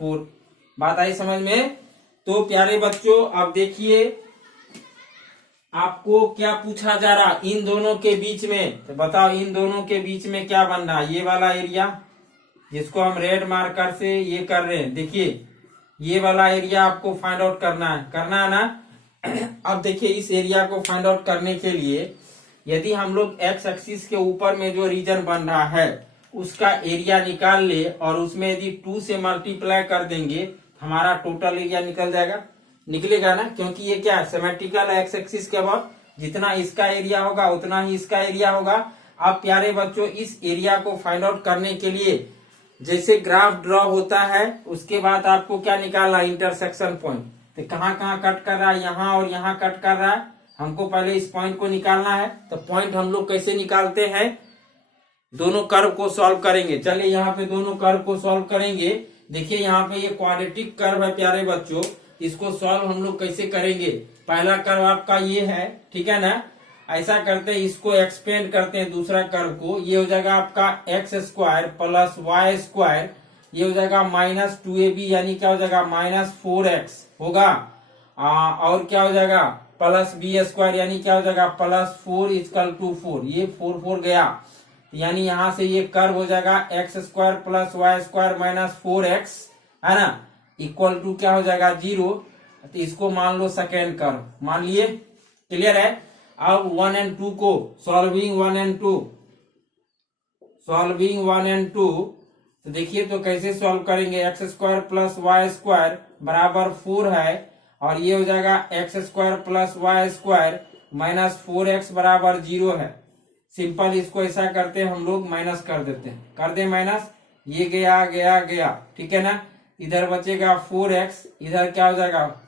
4। बात आई समझ में। तो प्यारे बच्चों अब देखिए आपको क्या पूछा जा रहा, इन दोनों के बीच में, तो बताओ इन दोनों के बीच में क्या बन रहा, ये वाला एरिया जिसको हम रेड मार्कर से ये कर रहे हैं, देखिए ये वाला एरिया आपको फाइंड आउट करना है ना। अब देखिए इस एरिया को फाइंड आउट करने के लिए यदि हम लोग x एक्सिस के ऊपर में जो रीजन बन रहा है उसका एरिया निकाल ले और उसमें यदि 2 से मल्टीप्लाई कर देंगे हमारा टोटल एरिया निकल जाएगा, निकलेगा ना, क्योंकि ये क्या है सिमेट्रिकल है x एक्सिस के अबाउट। जितना इसका एरिया होगा उतना ही इसका एरिया होगा। अब प्यारे बच्चों इस एरिया को फाइंड आउट करने के लिए जैसे ग्राफ ड्रॉ होता है उसके बाद आपको क्या निकालना, इंटरसेक्शन पॉइंट। तो कहाँ कहाँ कट कर रहा है, यहाँ और यहाँ कट कर रहा है, हमको पहले इस पॉइंट को निकालना है। तो पॉइंट हम लोग कैसे निकालते हैं, दोनों कर्व को सॉल्व करेंगे। चलिए यहाँ पे दोनों कर्व को सॉल्व करेंगे। देखिए यहाँ पे ये क्वाड्रेटिक कर्व है प्यारे बच्चों, इसको सॉल्व हम लोग कैसे करेंगे। पहला कर्व आपका ये है, ठीक है ना। ऐसा करते हैं, इसको एक्सपेंड करते हैं दूसरा कर्व को। ये हो जाएगा आपका x square plus y square, ये हो जाएगा -2ab, यानी क्या हो जाएगा -4x होगा। और क्या हो जाएगा प्लस बी स्क्वायर, यानी क्या हो जाएगा +4 = 4। ये 4 4 गया, यानी यहां से ये कर्व हो जाएगा x square plus y square -4x, है ना, इक्वल टू क्या हो जाएगा 0। तो इसको मान लो सेकेंड कर्व, मान लिए, क्लियर है। अब 1 और 2 को सॉल्विंग 1 और 2, तो देखिए तो कैसे सॉल्व करेंगे। X square plus y square बराबर 4 है, और ये हो जाएगा x square plus y square -4x बराबर 0 है। सिंपल इसको ऐसा करते हैं हम लोग, माइनस कर देते हैं, कर दे माइनस, ये गया गया गया, ठीक है ना। इधर बचेगा 4x, इधर क्या हो जाएगा,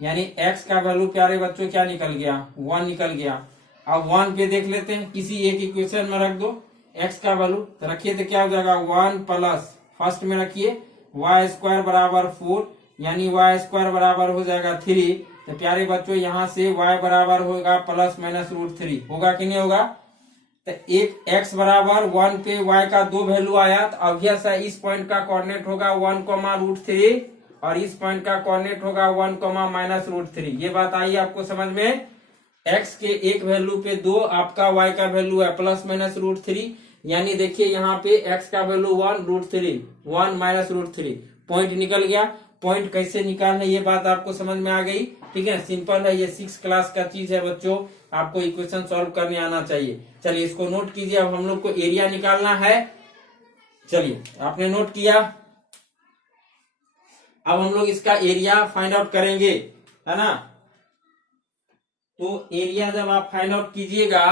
यानी x का वैल्यू प्यारे बच्चों क्या निकल गया, 1 निकल गया। अब 1 पे देख लेते हैं, किसी एक इक्वेशन में रख दो x का वैल्यू, तो रखिए तो क्या हो जाएगा 1 प्लस, फर्स्ट में रखिए वाई स्क्वायर बराबर 4, यानी वाई स्क्वायर बराबर हो जाएगा 3। तो प्यारे बच्चों यहाँ से y बराबर होगा ±√3, होगा कि नहीं होगा। तो एक x बराबर 1 पे y का 2 वैल्यू आया, तो ऑब्वियस है इस पॉइंट का कोऑर्डिनेट होगा 1, और इस पॉइंट का कोऑर्डिनेट होगा 1, -√3। ये बात आई आपको समझ में। x के एक वैल्यू पे 2, आपका y का वैल्यू है ±√3, यानी देखिए यहाँ पे x का वैल्यू 1√3, 1 -√3, पॉइंट निकल गया। पॉइंट कैसे निकालना ये बात आपको समझ में आ गई, ठीक है, सिंपल है, ये 6 क्लास का चीज है बच्चों, आपको इक्वेशन सॉल्व करने आना चाहिए। चलिए इसको नोट कीजिए, अब हम लोग को एरिया निकालना है। चलिए आपने नोट किया, अब हम लोग इसका एरिया फाइंड आउट करेंगे, है ना। तो एरिया जब आप फाइंड आउट कीजिएगा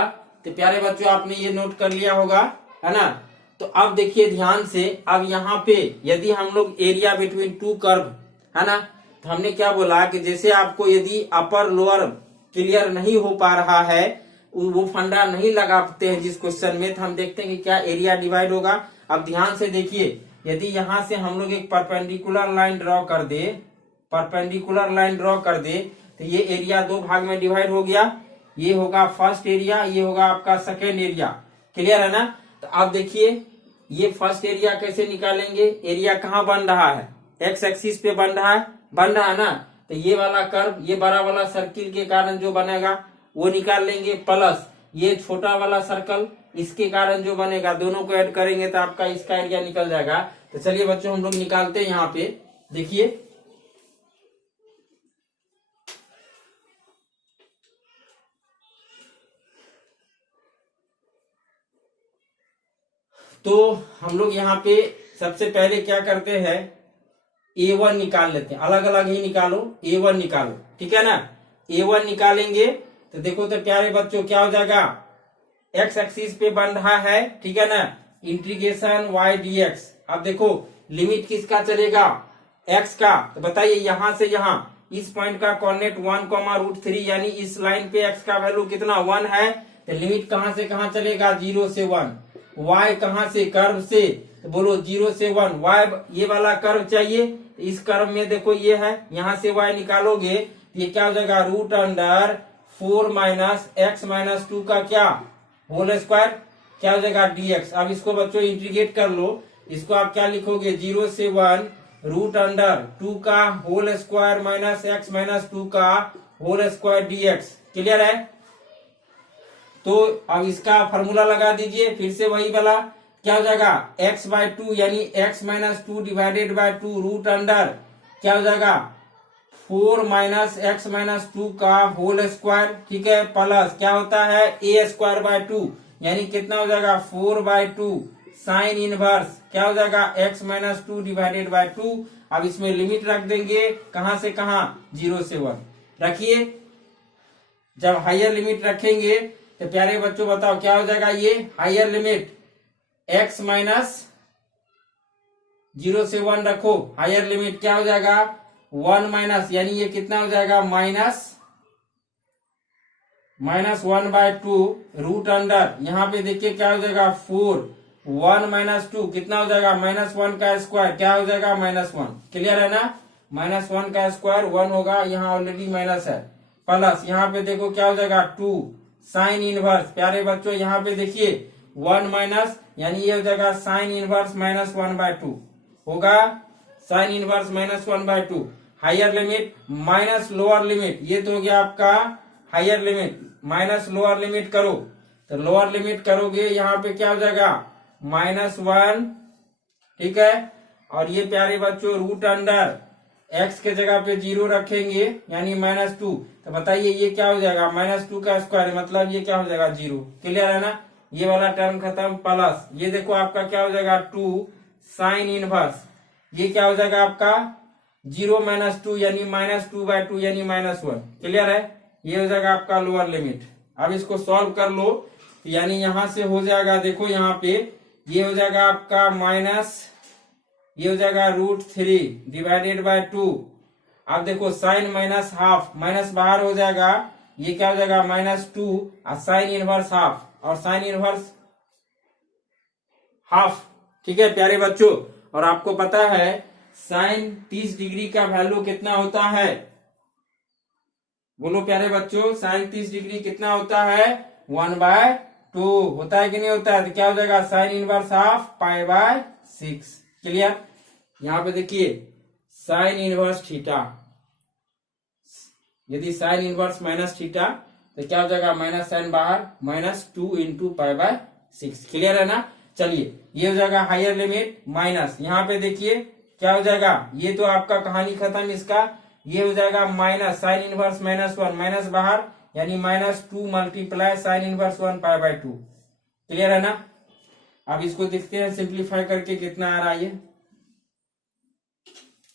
तो प्यारे बच्चों आपने ये नोट कर लिया होगा, है ना। तो अब देखिए ध्यान से, अब यहाँ पे यदि हम लोग एरिया बिटवीन 2 कर्व, है ना, तो हमने क्या बोला कि जैसे आपको यदि अपर लोअर क्लियर नहीं हो पा रहा है, वो फंडा नहीं लगाते हैं जिस क्वेश्चन में, तो हम देखते हैं कि क्या एरिया डिवाइड होगा। अब ध्यान से देखिए, यदि यहां से हम लोग एक परपेंडिकुलर लाइन ड्रॉ कर दे, तो ये एरिया 2 भाग में डिवाइड हो गया। ये होगा फर्स्ट एरिया, ये होगा आपका सेकेंड एरिया, क्लियर है ना। तो अब देखिए ये फर्स्ट एरिया कैसे निकालेंगे, एरिया कहाँ बन रहा है, एक्स एक्सिस पे बन रहा है ना। तो ये वाला कर्व, ये बड़ा वाला सर्किल के कारण जो बनेगा वो निकाल लेंगे, प्लस ये छोटा वाला सर्कल इसके कारण जो बनेगा, दोनों को ऐड करेंगे तो आपका इसका एरिया निकल जाएगा। तो चलिए बच्चों हम लोग निकालते हैं। यहाँ पे देखिए तो हम लोग यहाँ पे सबसे पहले क्या करते हैं, A1 निकाल लेते हैं, अलग अलग ही निकालो, A1 निकालो, ठीक है ना। A1 निकालेंगे तो देखो तो प्यारे बच्चों क्या हो जाएगा, x एक्सिस पे बन रहा है, ठीक है ना, इंटीग्रेशन y dx। अब देखो लिमिट किसका चलेगा, x का। तो बताइए यहाँ से यहाँ इस पॉइंट का कोऑर्डिनेट 1, यानी इस लाइन पे x का वैल्यू कितना 1 है। तो लिमिट कहाँ से कहाँ चलेगा, 0 से 1। y कहाँ से, कर्व से, तो बोलो 0 से 1। y ये वाला कर्व चाहिए, इस कर्व में देखो ये है, यहाँ से y निकालोगे तो ये क्या हो जाएगा, √4 - x - 2 का क्या होल स्क्वायर, क्या हो जाएगा dx। अब इसको बच्चों इंटीग्रेट कर लो, इसको आप क्या लिखोगे, 0 से 1 √2 का होल स्क्वायर -x - 2 का होल स्क्वायर dx, क्लियर है। तो अब इसका फॉर्मूला लगा दीजिए, फिर से वही वाला, क्या हो जाएगा x/2, यानी x - 2 डिवाइडेड बाय 2 √, क्या हो जाएगा 4 - x - 2 का होल स्क्वायर, ठीक है, प्लस क्या होता है a²/2, यानी कितना हो जाएगा 4/2 साइन इनवर्स, क्या हो जाएगा x - 2 डिवाइडेड बाय 2। अब इसमें लिमिट रख देंगे, कहां से कहां, 0 से 1 रखिए। जब हायर लिमिट रखेंगे तो प्यारे बच्चों बताओ क्या हो जाएगा, ये हायर लिमिट x माइनस 0 से 1 रखो, हायर लिमिट क्या हो जाएगा 1 माइनस, यानी ये कितना हो जाएगा -1/2 रूट अंडर, यहाँ पे देखिए क्या हो जाएगा 4, 1 माइनस 2 कितना हो जाएगा -1 का स्क्वायर, क्या हो जाएगा -1, क्लियर है ना, -1 का स्क्वायर 1 होगा, यहाँ ऑलरेडी माइनस है, प्लस यहाँ पे देखो क्या हो जाएगा 2 साइन इनवर्स, प्यारे बच्चों यहाँ पे देखिए 1 माइनस, यानी ये हो जाएगा साइन इनवर्स -1/2 होगा, sine inverse -1/2, higher limit minus lower limit, ये तो हो गया आपका higher limit, minus lower limit करो, तो लोअर लिमिट करोगे यहाँ पे क्या हो जाएगा -1, ठीक है, और ये प्यारे बच्चों रूट अंडर x के जगह पे 0 रखेंगे यानी -2, तो बताइए ये क्या हो जाएगा -2 का स्क्वायर, मतलब ये क्या हो जाएगा 0, क्लियर है ना, ये वाला टर्म खत्म, प्लस ये देखो आपका क्या हो जाएगा 2 साइन इनवर्स, ये क्या हो जाएगा आपका 0 - 2 यानी -2/2 यानी -1, क्लियर है, ये हो जाएगा आपका लोअर लिमिट। अब इसको सॉल्व कर लो, यानी यहां से हो जाएगा, देखो यहाँ पे ये हो जाएगा आपका माइनस, ये हो जाएगा √3 डिवाइडेड बाय 2, अब देखो साइन माइनस हाफ, माइनस बाहर हो जाएगा, ये क्या हो जाएगा -2 और साइन इनवर्स हाफ, और साइन इनवर्स हाफ, ठीक है प्यारे बच्चों, और आपको पता है साइन 30 डिग्री का वैल्यू कितना होता है, बोलो प्यारे बच्चों, साइन 30 डिग्री कितना होता है 1/2 होता है कि नहीं होता है, तो क्या हो जाएगा साइन इनवर्स हाफ π/6, क्लियर, यहाँ पे देखिए साइन इनवर्स थीटा, यदि साइन इनवर्स माइनस थीटा तो क्या हो जाएगा माइनस साइन बाहर -2 × π/6, क्लियर है ना, चलिए ये हो जाएगा हायर लिमिट माइनस, यहाँ पे देखिए क्या हो जाएगा, ये तो आपका कहानी खत्म इसका, ये हो जाएगा माइनस साइन इनवर्स -1 माइनस बाहर यानी -2 × साइन इनवर्स 1 π/2, क्लियर है ना। अब इसको देखते हैं सिंप्लीफाई करके कितना आ रहा है,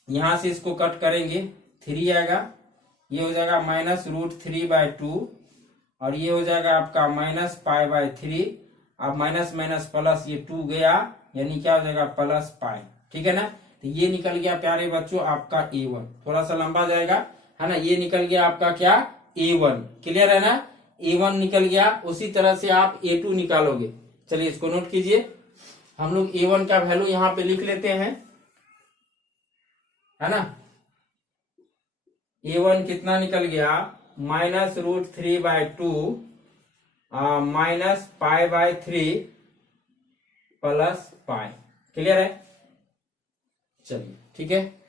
यहां से इसको कट करेंगे 3 आएगा, ये हो जाएगा -√3/2 और ये हो जाएगा आपका -π/3, अब माइनस माइनस प्लस ये 2 गया यानी क्या हो जाएगा +π, ठीक है ना, तो ये निकल गया प्यारे बच्चों आपका A1, थोड़ा सा लंबा जाएगा है ना, ये निकल गया आपका क्या A1, क्लियर है ना, A1 निकल गया, उसी तरह से आप A2 निकालोगे, चलिए इसको नोट कीजिए, हम लोग A1 का वैल्यू यहाँ पे लिख लेते हैं, है ना, A1 कितना निकल गया -√3/2 -π/3 +π, क्लियर है, चलिए ठीक है।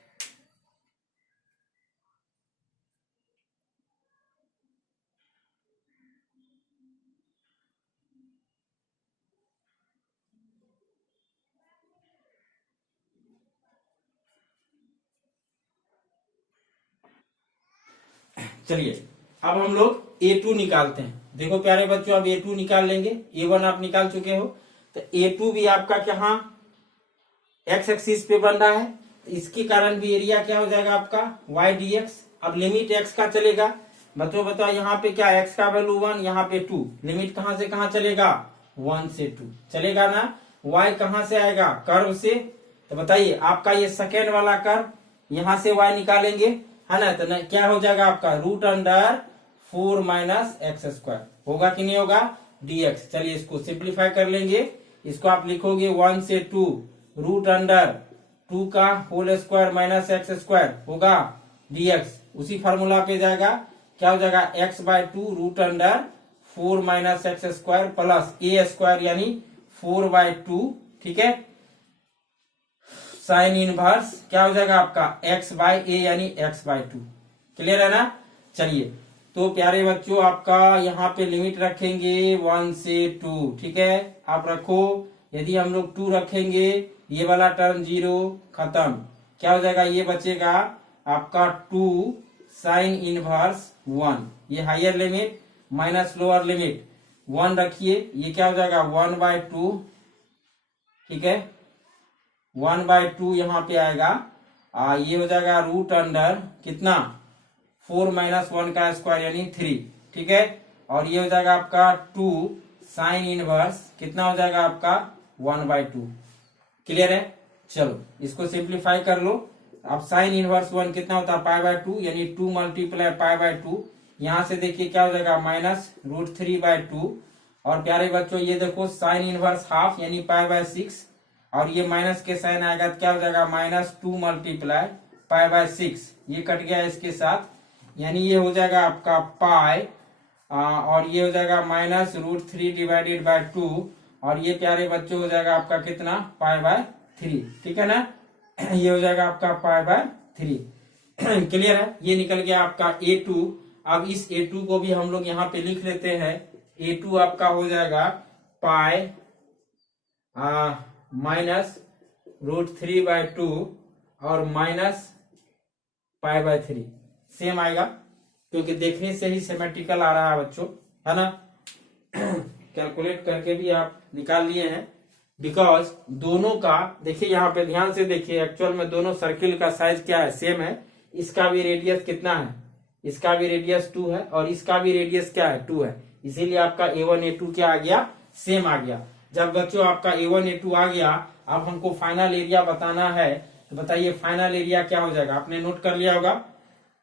चलिए अब हम लोग A2 निकालते हैं, देखो प्यारे बच्चों अब A2 निकाल लेंगे, A1 आप निकाल चुके हो, तो A2 भी आपका क्या x एक्सिस पे बन रहा है, तो इसके कारण भी एरिया क्या हो जाएगा आपका y dx, अब लिमिट x का चलेगा, बच्चों बताओ यहाँ पे क्या x का वैल्यू 1, यहाँ पे 2, लिमिट कहां से कहां चलेगा 1 से 2 चलेगा ना, y कहां से आएगा कर्व से, तो बताइए आपका ये सेकेंड वाला कर्व, यहां से y निकालेंगे है ना, तो क्या हो जाएगा आपका √4 - x² होगा कि नहीं होगा dx, चलिए इसको सिंप्लीफाई कर लेंगे, इसको आप लिखोगे 1 से 2 √2 का होल स्क्वायर -x² होगा dx, उसी फार्मूला पे जाएगा, क्या हो जाएगा x/2 √4 - x² प्लस a² यानी 4/2, ठीक है, साइन इनवर्स क्या हो जाएगा आपका x/a यानी x/2, क्लियर है ना, चलिए तो प्यारे बच्चों आपका यहाँ पे लिमिट रखेंगे 1 से 2, ठीक है, आप रखो, यदि हम लोग 2 रखेंगे ये वाला टर्म 0 खत्म, क्या हो जाएगा ये बचेगा आपका 2 साइन इनवर्स 1, ये higher limit minus lower limit 1 रखिए, ये क्या हो जाएगा 1/2, ठीक है, 1/2 यहाँ पे आएगा, ये हो जाएगा √अंडर कितना 4 - 1 का स्क्वायर यानी 3, ठीक है, और ये हो जाएगा आपका 2 साइन इनवर्स कितना हो जाएगा आपका 1/2। क्लियर है। चलो इसको सिंप्लीफाई कर लो। अब साइन इनवर्स 1 कितना होता है π/2, यानी 2 मल्टीप्लाई π/2। यहां से देखिए क्या हो जाएगा -√3/2। और प्यारे बच्चों ये देखो साइन इनवर्स हाफ यानी π/6, और ये माइनस के साइन आएगा तो क्या हो जाएगा -2 मल्टीप्लाई π/6। ये कट गया इसके साथ, यानी ये हो जाएगा आपका पाई, और ये हो जाएगा -√3/2, और ये प्यारे बच्चों हो जाएगा आपका कितना π/3। ठीक है ना, ये हो जाएगा आपका π/3। क्लियर है। ये निकल गया आपका A2। अब इस A2 को भी हम लोग यहाँ पे लिख लेते हैं। A2 आपका हो जाएगा पाई -√3/2 और -π/3 सेम आएगा, क्योंकि देखने से ही सिमेट्रिकल आ रहा है बच्चों, है ना। कैलकुलेट करके भी आप निकाल लिए हैं, बिकॉज दोनों का देखिए यहाँ पे ध्यान से देखिए, एक्चुअल में दोनों सर्किल का साइज क्या है, सेम है। इसका भी रेडियस कितना है, इसका भी रेडियस 2 है, और इसका भी रेडियस क्या है 2 है, इसीलिए आपका A1 A2 क्या आ गया, सेम आ गया। जब बच्चों आपका A1 A2 आ गया, अब हमको फाइनल एरिया बताना है, तो बताइए फाइनल एरिया क्या हो जाएगा। आपने नोट कर लिया होगा,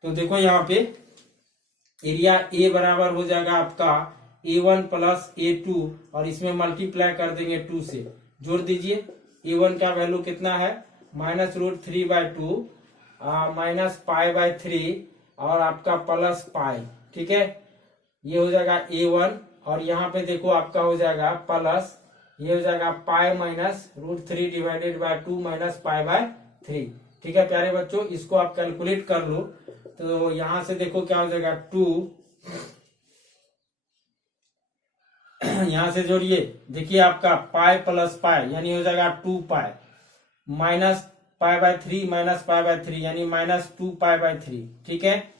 तो देखो यहाँ पे एरिया A बराबर हो जाएगा आपका A1 प्लस A2, और इसमें मल्टीप्लाई कर देंगे 2 से, जोड़ दीजिए। A1 का वैल्यू कितना है -√3/2 -π/3 और आपका प्लस पाई। ठीक है, ये हो जाएगा A1, और यहाँ पे देखो आपका हो जाएगा प्लस, ये हो जाएगा पाई -√3/2 -π/3। ठीक है प्यारे बच्चों, इसको आप कैलकुलेट कर लो। तो यहां से देखो क्या हो जाएगा 2, यहां से जोड़िए, देखिए आपका पाई प्लस पाई यानी हो जाएगा 2 पाई -π/3 -π/3 यानी -2π/3। ठीक है,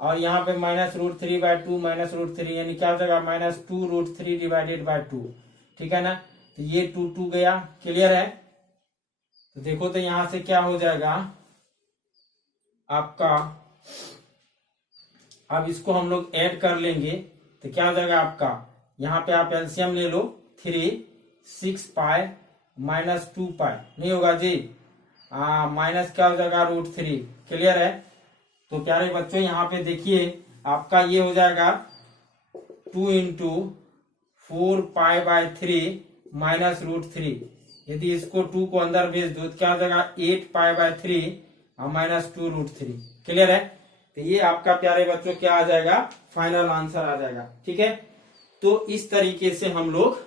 और यहाँ पे -√3/2 -√3 यानी क्या हो जाएगा -2√3/2। ठीक है ना, तो ये 2 गया। क्लियर है। तो देखो तो यहां से क्या हो जाएगा आपका, अब इसको हम लोग ऐड कर लेंगे तो क्या हो जाएगा आपका, यहाँ पे आप एलसीएम ले लो, 3 6 पाई -2 पाई नहीं होगा जी, माइनस क्या हो जाएगा √3। क्लियर है। तो प्यारे बच्चों यहाँ पे देखिए आपका ये हो जाएगा 2 × 4π/3 -√3। यदि इसको 2 को अंदर भेज दो तो क्या हो जाएगा 8π/3 और -2√3। क्लियर है। तो ये आपका प्यारे बच्चों क्या आ जाएगा, फाइनल आंसर आ जाएगा। ठीक है, तो इस तरीके से हम लोग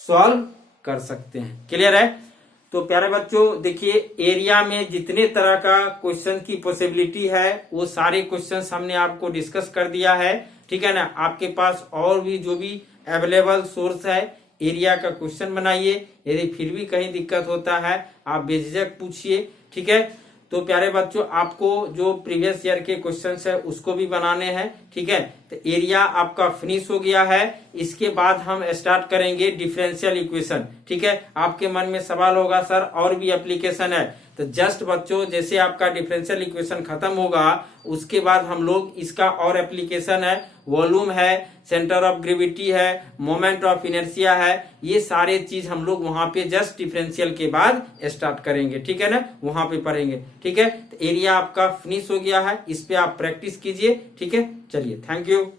सॉल्व कर सकते हैं। क्लियर है। तो प्यारे बच्चों देखिए, एरिया में जितने तरह का क्वेश्चन की पॉसिबिलिटी है वो सारे क्वेश्चंस हमने आपको डिस्कस कर दिया है। ठीक है ना, आपके पास और भी जो भी अवेलेबल सोर्स है एरिया का क्वेश्चन बनाइए। यदि फिर भी कहीं दिक्कत होता है आप बेझिझक पूछिए। ठीक है, तो प्यारे बच्चों आपको जो प्रीवियस ईयर के क्वेश्चंस है उसको भी बनाने हैं। ठीक है, तो एरिया आपका फिनिश हो गया है। इसके बाद हम स्टार्ट करेंगे डिफरेंशियल इक्वेशन। ठीक है, आपके मन में सवाल होगा सर और भी एप्लीकेशन है, तो जस्ट बच्चों जैसे आपका डिफरेंशियल इक्वेशन खत्म होगा उसके बाद हम लोग इसका और एप्लीकेशन है, वॉल्यूम है, सेंटर ऑफ ग्रेविटी है, मोमेंट ऑफ इनर्शिया है, ये सारे चीज हम लोग वहां पे जस्ट डिफरेंशियल के बाद स्टार्ट करेंगे। ठीक है ना, वहां पे पढ़ेंगे। ठीक है, तो एरिया आपका फिनिश हो गया है, इस पे आप प्रैक्टिस कीजिए। ठीक है, चलिए, थैंक यू।